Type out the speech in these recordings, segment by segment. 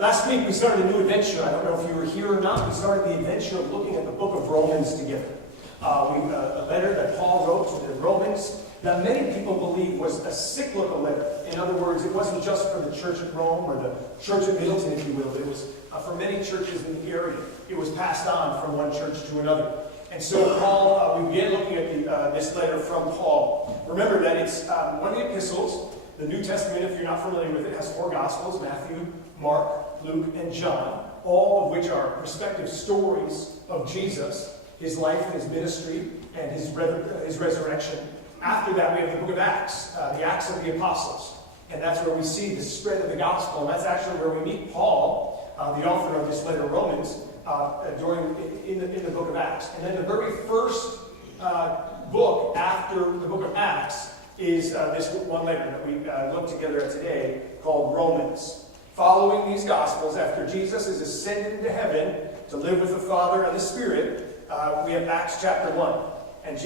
Last week we started a new adventure. I don't know if you were here or not. We started the adventure of looking at the book of Romans together. A letter that Paul wrote to the Romans that many people believe was a cyclical letter. In other words, it wasn't just for the church at Rome or the church at Middleton, if you will. It was for many churches in the area. It was passed on from one church to another. And so Paul, we began looking at this letter from Paul. Remember that it's one of the epistles. The New Testament, if you're not familiar with it, has 4 Gospels: Matthew, Mark, Luke, and John, all of which are respective stories of Jesus, his life and his ministry, and his resurrection. After that, we have the book of Acts, the Acts of the Apostles. And that's where we see the spread of the gospel. And that's actually where we meet Paul, the author of this letter, Romans, in the book of Acts. And then the very first book after the book of Acts is this one letter that we look together at today called Romans. Following these Gospels, after Jesus is ascended into heaven to live with the Father and the Spirit, we have Acts chapter 1. And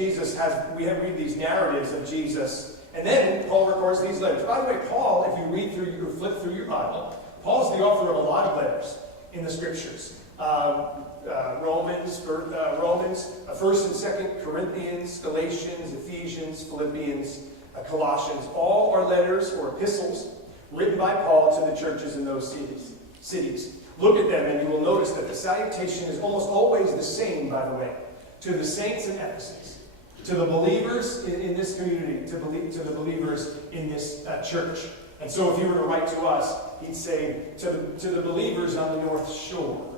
we have read these narratives of Jesus. And then Paul records these letters. By the way, Paul, if you read through or flip through your Bible, Paul's the author of a lot of letters in the Scriptures. Romans, 1st and 2nd Corinthians, Galatians, Ephesians, Philippians, Colossians. All are letters or epistles written by Paul to the churches in those cities. Look at them and you will notice that the salutation is almost always the same, by the way. To the saints in Ephesus, to the believers in this community, to the believers in this church. And so if you were to write to us, he'd say, to the believers on the North Shore.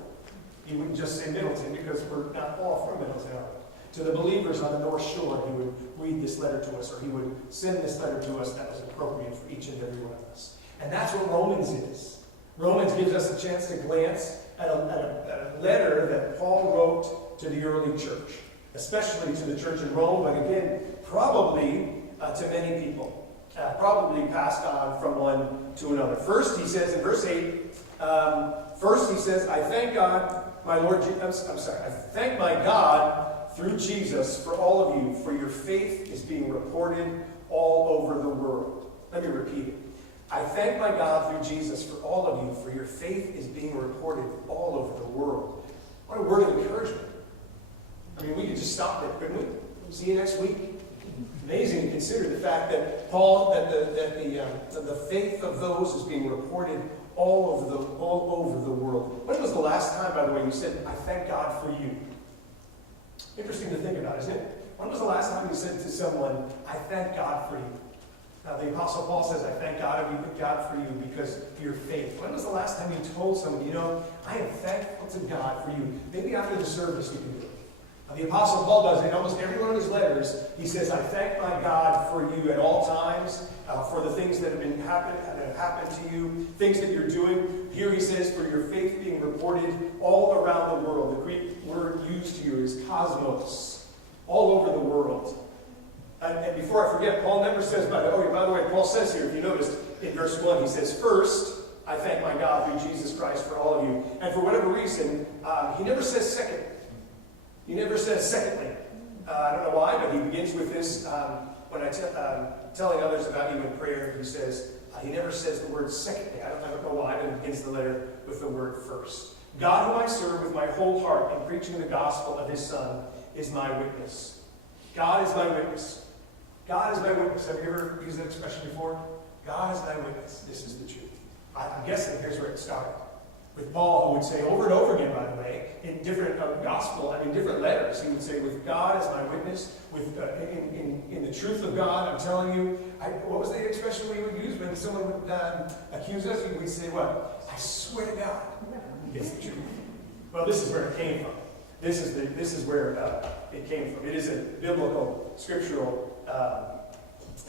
He wouldn't just say Middleton, because we're not all from Middleton. To the believers on the North Shore, he would read this letter to us, or he would send this letter to us that was appropriate for each and every one of us. And that's what Romans is. Romans gives us a chance to glance at a letter that Paul wrote to the early church, especially to the church in Rome, but again, probably to many people, probably passed on from one to another. First, he says in verse 8, I thank God, I thank my God through Jesus for all of you, for your faith is being reported all over the world. Let me repeat it. I thank my God through Jesus for all of you, for your faith is being reported all over the world. What a word of encouragement. I mean, we could just stop there, couldn't we? See you next week. Amazing to consider the fact that the faith of those is being reported all over the world. When was the last time, by the way, you said, I thank God for you? Interesting to think about, isn't it? When was the last time you said to someone, I thank God for you? Now, the Apostle Paul says, I thank God for you because of your faith. When was the last time you told someone, I am thankful to God for you? Maybe after the service you can do it. The Apostle Paul does it in almost every one of his letters. He says, I thank my God for you at all times, for the things that have happened to you, things that you're doing. Here he says, for your faith being reported all around the world. The Greek word used here is cosmos, all over the world. And before I forget, Paul never says, by the way, Paul says here, if you noticed, in verse 1, he says, first, I thank my God through Jesus Christ for all of you. And for whatever reason, he never says second. He never says secondly. I don't know why, but he begins with this. When I'm telling others about you in prayer, he never says the word secondly. I don't know why, but he begins the letter with the word first. God, whom I serve with my whole heart in preaching the gospel of his Son, is my witness. God is my witness. God is my witness. Have you ever used that expression before? God is my witness. This is the truth. I'm guessing here's where it started. With Paul, who would say over and over again, by the way, in different different letters, he would say, with God as my witness, in the truth of God, I'm telling you, what was the expression we would use when someone would accuse us? We would say, what? I swear to God, it's the truth. Well, this is where it came from. This is where it came from. It is a biblical, scriptural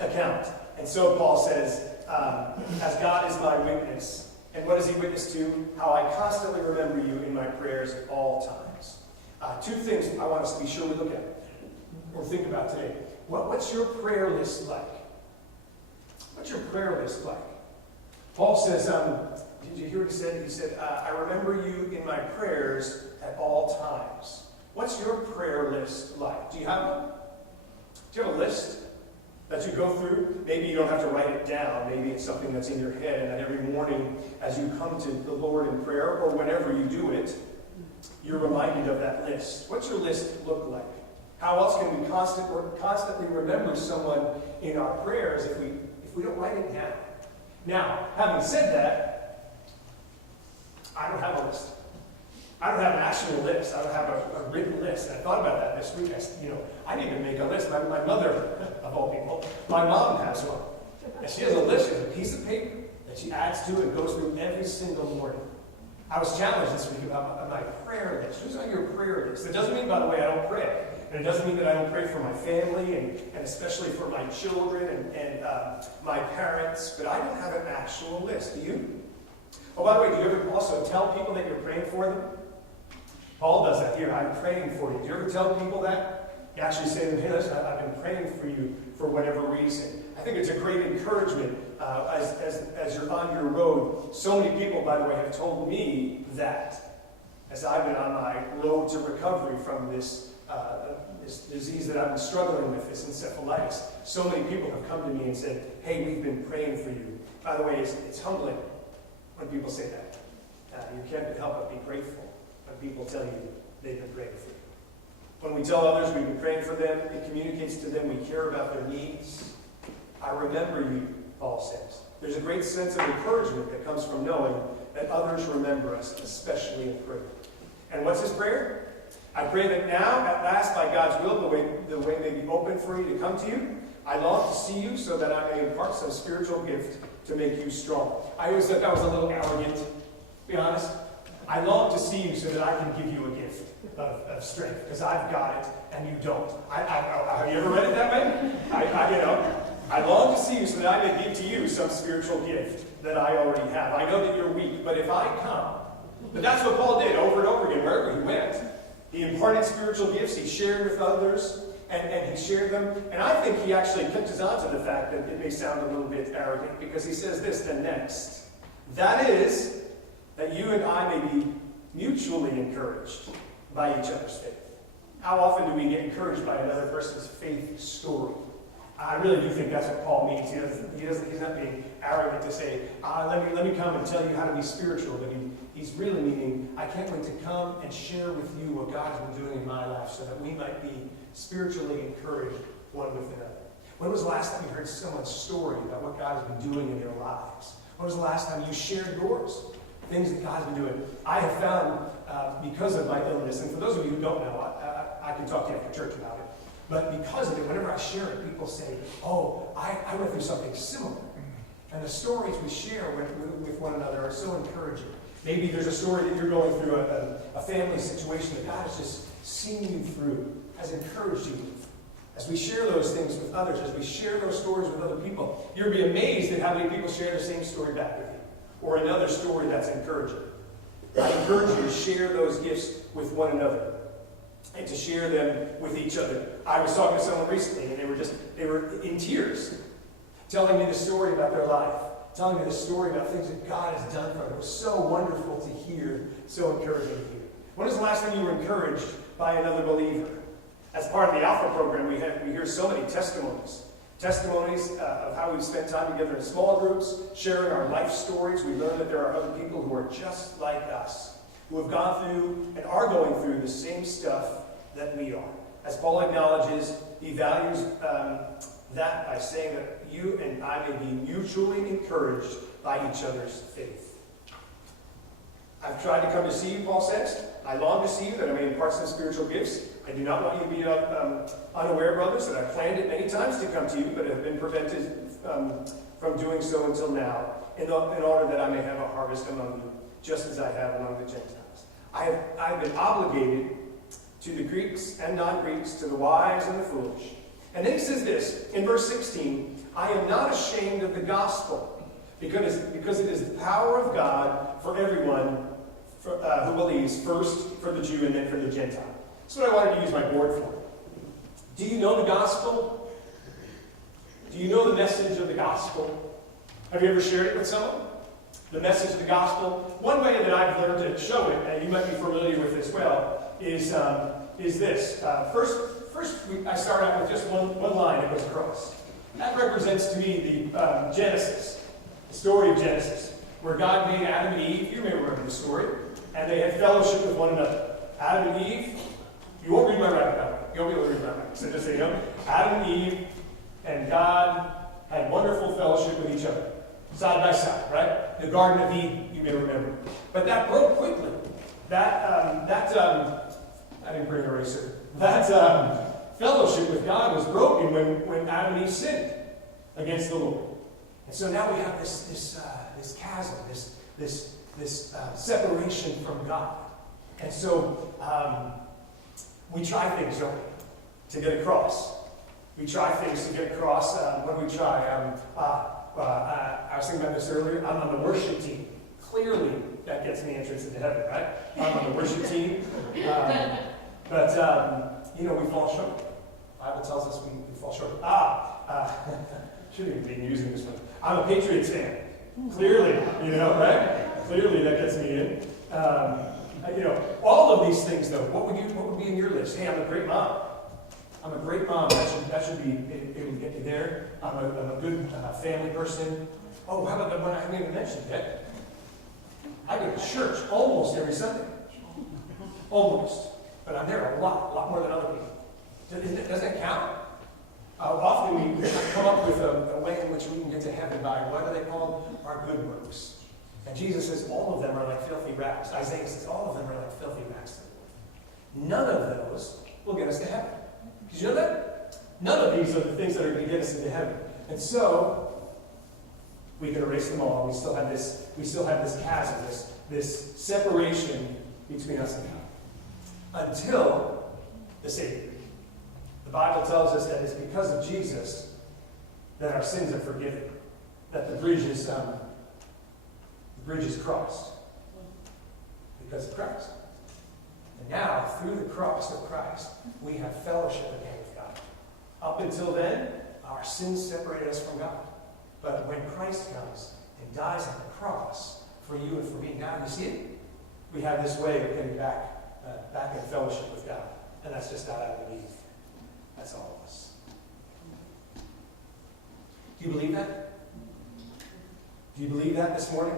account. And so Paul says, as God is my witness. And what does he witness to? How I constantly remember you in my prayers at all times. 2 things I want us to be sure we look at or think about today. What's your prayer list like? What's your prayer list like? Paul says, did you hear what he said? He said, I remember you in my prayers at all times. What's your prayer list like? Do you have one? Do you have a list? that you go through? Maybe you don't have to write it down. Maybe it's something that's in your head, and that every morning as you come to the Lord in prayer, or whenever you do it, you're reminded of that list. What's your list look like? How else can we constantly remember someone in our prayers if we don't write it down? Now, having said that, I don't have a list. I don't have an actual list. I don't have a written list. And I thought about that this week. I need to make a list. My mother, of all people, my mom has one. And she has a list. She has a piece of paper that she adds to and goes through every single morning. I was challenged this week about my prayer list. Who's on your prayer list? It doesn't mean, by the way, I don't pray. And it doesn't mean that I don't pray for my family and especially for my children and my parents. But I don't have an actual list. Do you? Oh, by the way, do you ever also tell people that you're praying for them? Paul does that here. I'm praying for you. Do you ever tell people that? You actually say to them, hey, listen, I've been praying for you for whatever reason. I think it's a great encouragement as you're on your road. So many people, by the way, have told me that as I've been on my road to recovery from this disease that I've been struggling with, this encephalitis. So many people have come to me and said, hey, we've been praying for you. By the way, it's humbling when people say that. You can't help but be grateful when people tell you they've been praying for you. When we tell others we've been praying for them, it communicates to them we care about their needs. I remember you, Paul says. There's a great sense of encouragement that comes from knowing that others remember us, especially in prayer. And what's his prayer? I pray that now, at last, by God's will, the way may be open for you to come to you. I long to see you so that I may impart some spiritual gift to make you strong. I always thought that was a little arrogant, to be honest. I long to see you so that I can give you a gift of strength, because I've got it and you don't. Have you ever read it that way? I long to see you so that I may give to you some spiritual gift that I already have. I know that you're weak, but if I come, but that's what Paul did over and over again, wherever he went. He imparted spiritual gifts, he shared with others, and he shared them. And I think he actually catches on to the fact that it may sound a little bit arrogant, because he says this then next. That is, that you and I may be mutually encouraged by each other's faith. How often do we get encouraged by another person's faith story? I really do think that's what Paul means. He's not being arrogant to say, let me come and tell you how to be spiritual. But he's really meaning, I can't wait to come and share with you what God has been doing in my life so that we might be spiritually encouraged one with another. When was the last time you heard someone's story about what God has been doing in their lives? When was the last time you shared yours? Things that God's been doing. I have found, because of my illness, and for those of you who don't know, I can talk to you after church about it, but because of it, whenever I share it, people say, oh, I went through something similar. And the stories we share with one another are so encouraging. Maybe there's a story that you're going through, a family situation that God has just seen you through, has encouraged you. As we share those things with others, as we share those stories with other people, you'll be amazed at how many people share the same story back with you. Or another story that's encouraging. I encourage you to share those gifts with one another and to share them with each other. I was talking to someone recently, and they were in tears, telling me the story about their life, telling me the story about things that God has done for them. It was so wonderful to hear, so encouraging to hear. When was the last time you were encouraged by another believer? As part of the Alpha program, we hear so many testimonies. Testimonies of how we've spent time together in small groups, sharing our life stories. We learn that there are other people who are just like us, who have gone through and are going through the same stuff that we are. As Paul acknowledges, he values that by saying that you and I may be mutually encouraged by each other's faith. I've tried to come to see you, Paul says. I long to see you that I may impart some spiritual gifts. I do not want you to be unaware, brothers, that I've planned it many times to come to you, but have been prevented from doing so until now, in order that I may have a harvest among you, just as I have among the Gentiles. I've been obligated to the Greeks and non-Greeks, to the wise and the foolish. And then he says this, in verse 16, I am not ashamed of the gospel, because it is the power of God for everyone who believes, first for the Jew and then for the Gentile. That's what I wanted to use my board for. Do you know the gospel? Do you know the message of the gospel? Have you ever shared it with someone? The message of the gospel? One way that I've learned to show it, and you might be familiar with as well, is this. First I start out with just one line that goes across. That represents to me the Genesis, the story of Genesis, where God made Adam and Eve. You may remember the story. And they had fellowship with one another. Adam and Eve, you won't read my writing that way. You won't be able to read my writing. So just so you know, Adam and Eve and God had wonderful fellowship with each other, side by side, right? The Garden of Eden, you may remember. But that broke quickly. I didn't bring a eraser. That fellowship with God was broken when Adam and Eve sinned against the Lord. And so now we have this chasm, this separation from God. And so we try things, don't we, to get across. We try things to get across. What do we try? I was thinking about this earlier. I'm on the worship team. Clearly, that gets me entrance into heaven, right? I'm on the worship team. But we fall short. The Bible tells us we fall short. Shouldn't even be using this one. I'm a Patriots fan. Clearly, right? Clearly, that gets me in. All of these things, though, what would be in your list? Hey, I'm a great mom. I'm a great mom. That should be able to get you there. I'm a good family person. Oh, how about the one I haven't even mentioned yet? I go to church almost every Sunday. Almost. But I'm there a lot more than other people. Does that count? Often we come up with a way in which we can get to heaven by, what are they called? Our good works. And Jesus says all of them are like filthy rags. Isaiah says all of them are like filthy rags to the Lord. None of those will get us to heaven. Did you know that? None of these are the things that are going to get us into heaven. And so, we can erase them all. We still have this chasm, this separation between us and God. Until the Savior. The Bible tells us that it's because of Jesus that our sins are forgiven. That the bridge is crossed. Because of Christ. And now, through the cross of Christ, we have fellowship again with God. Up until then, our sins separated us from God. But when Christ comes and dies on the cross for you and for me, now you see it? We have this way of getting back in fellowship with God. And that's just not Adam and Eve. That's all of us. Do you believe that? Do you believe that this morning?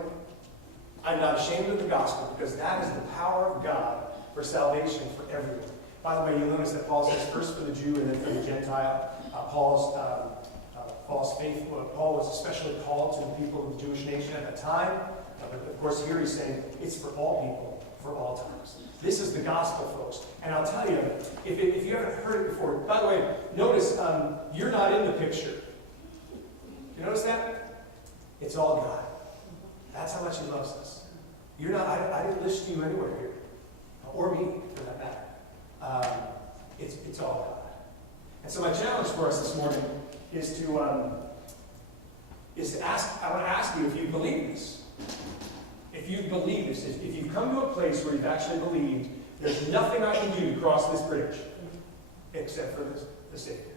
I'm not ashamed of the gospel because that is the power of God for salvation for everyone. By the way, you'll notice that Paul says first for the Jew and then for the Gentile. Paul's faith, Paul was especially called to the people of the Jewish nation at that time. But of course, here he's saying it's for all people, for all times. This is the gospel, folks. And I'll tell you, if you haven't heard it before, by the way, notice you're not in the picture. You notice that? It's all God. That's how much He loves us. You're not. I didn't list you anywhere here, or me, for that matter. It's all God. And so my challenge for us this morning is to ask. I want to ask you if you believe this. If you believe this, if you've come to a place where you've actually believed, there's nothing I can do to cross this bridge except for the Savior.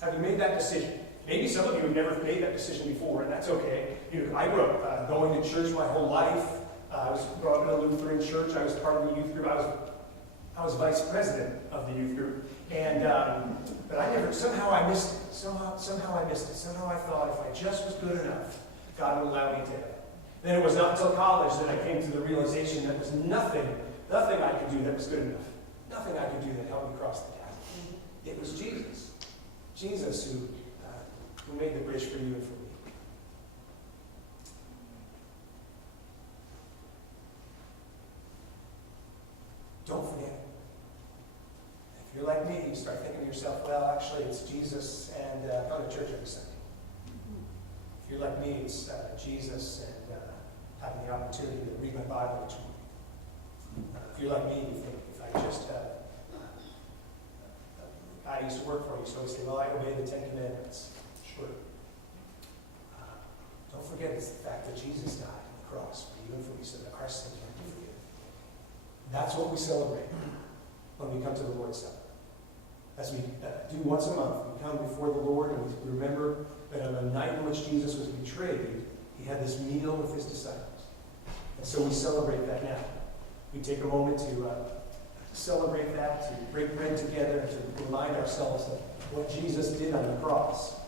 Have you made that decision? Maybe some of you have never made that decision before, and that's okay. I grew up going to church my whole life. I was brought up in a Lutheran church. I was part of the youth group. I was vice president of the youth group, and but somehow I missed it. Somehow I missed it. Somehow I thought if I just was good enough, God would allow me to heaven. Then it was not until college that I came to the realization that there was nothing I could do that was good enough. Nothing I could do that helped me cross the chasm. It was Jesus. Jesus who made the bridge for you and for me. Don't forget. If you're like me, you start thinking to yourself, well, actually, it's Jesus and go to church every Sunday. If you're like me, it's Jesus and having the opportunity to read my Bible each week. If you're like me, you think, if I just I used to work for you, so we say, well, I obey the 10 Commandments. Sure. Don't forget, it's the fact that Jesus died on the cross for you and for me, so that our sins might be forgiven. That's what we celebrate when we come to the Lord's Supper. As we do once a month, we come before the Lord and we remember that on the night in which Jesus was betrayed, He had this meal with His disciples. And so we celebrate that now. We take a moment to celebrate that, to break bread together, to remind ourselves of what Jesus did on the cross.